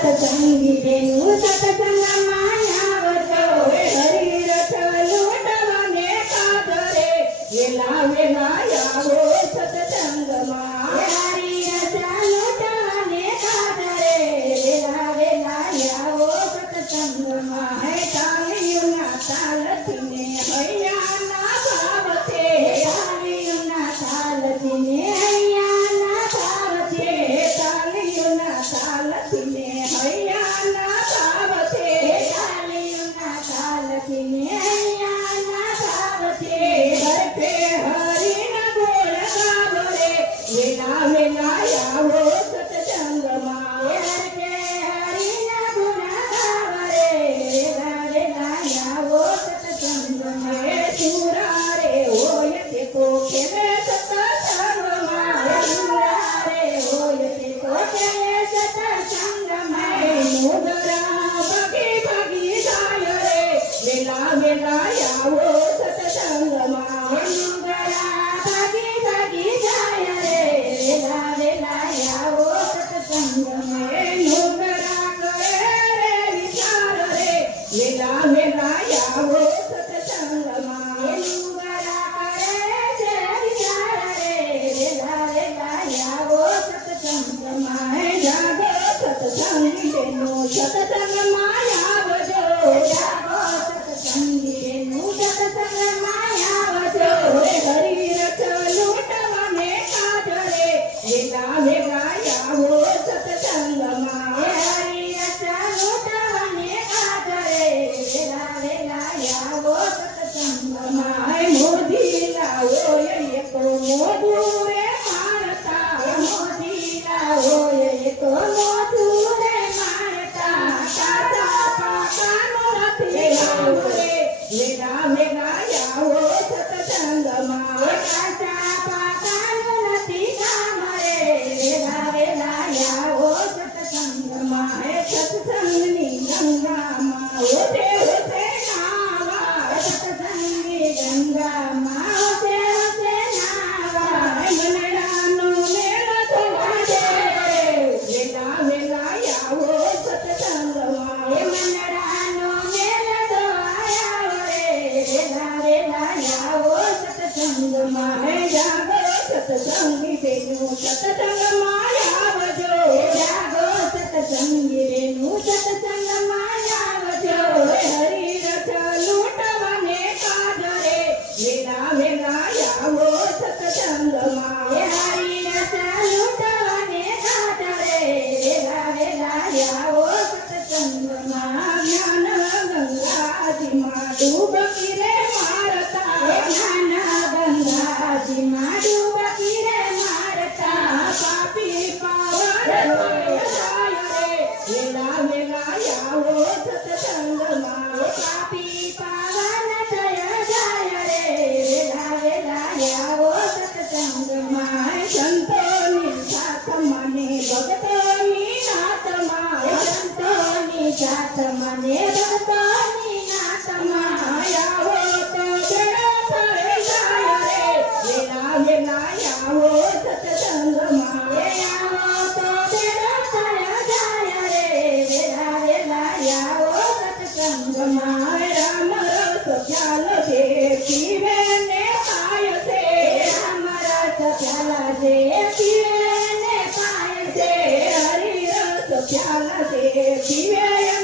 સત્સંગી બેનું સત્સંગમાં આવજો હરિ રથ લૂંટવાને કાદરે વેલા વેલા આવો સત્સંગમાં હરિ રથ લૂંટવાને કાદરે વેલા વેલા આવો સત્સંગમાં હે તાળીઓના તાલથીને હૈયાના ભાવતે તાળીઓના તાલથીને હૈયાના ભાવતે તાળીઓના તાલથીને હૈયાના ભાવતે તાળીઓના તાલથીને હૈયાના ભાવતે હરતે હરિના બોલ ગાવરે વેલા વેલા આવો સત્સંગમાં હરતે હરિના બોલ ગાવરે વેલા વેલા આવો સત્સંગમાં સુરા રે હોય તે કોકે સત્સંગમાં સુરા રે હોય તે કોકે સત્સંગમાં મોગરા ભાગી ભાગી જાય રે વેલા વેલા આવો સત્સંગમાં મોગરા ભાગી ભાગી જાય રે વેલા વેલા આવો સત્સંગમાં મોગરા કરે રે વિચાર રે વેલા વેલા આવો સત્સંગમાં મોગરા કરે છે વિચાર રે વેલા વેલા આવો સત્સંગમાં જાગો સત્સંગી બેનો સત્સંગમાં આવજો જાગો સત્સંગી બેનો સત્સંગમાં આવજો હરિ રથ લૂંટવાને કાજરે વેલા વેલા આવો સત્સંગમાં હરિ રથ લૂંટવાને કાજરે વેલા વેલા આવો સત્સંગમાં મોદી લાવો એક મોઢું રે મારતા મોદી લાવો એક મોઢું રે મારતા કાચા પાકાનો નથી લાવો રે વેલા વેલા આવો સત્સંગમાં કાચા પાકાનો નથી કામ રે વેલા વેલા આવો સત્સંગમાં સત્સંગની ગંગામાં ઓતે ઓતે નાવા સત્સંગની ગંગામાં ઓતે ઓતે નાવા મનડાનો મેળો થવા દે વેલા વેલા આવો સત્સંગમાં મનડાનો મેળો થવા રે વેલા વેલા આવો સત્સંગમાં જાગો સત્સંગી બેનું સત્સંગમાં આવજો જાગો સત્સંગી બેનું સત્સંગમાં આવજો હરિ રથ લૂંટવાને કાજરે વેલા વેલા આવો સત્સંગમાં હરિ રથ લૂંટવાને કાજરે વેલા વેલા આવો સત્સંગમાં જ્ઞાન ગંગાજીમાં ડૂબકી રે મારતા જ્ઞાન ગંગાજીમાં ડૂબકી રે મારતા પાપી પાવન જાય રે વેલા વેલા આવો સત્સંગમાં પાપી પાવન થય જાય રે વેલા વેલા આવો સત્સંગમાં સંતોની સાથ મને ભક્તોની નાથમાં સંતોની સાથ મને ભક્તોની નાથમાં આવો તો બેડો થય જાય રે વેલા વેલા આવો સત્સંગમાં આવો તો બેડો થય જાય રે વેલા વેલા આવો સત્સંગમાં રામ રસ ખ્યાલ છે પીવે ને પાય છે રામ રસ ખ્યાલ છે પીવે ને પાય છે હરિ રસ ખ્યાલ છે પીવે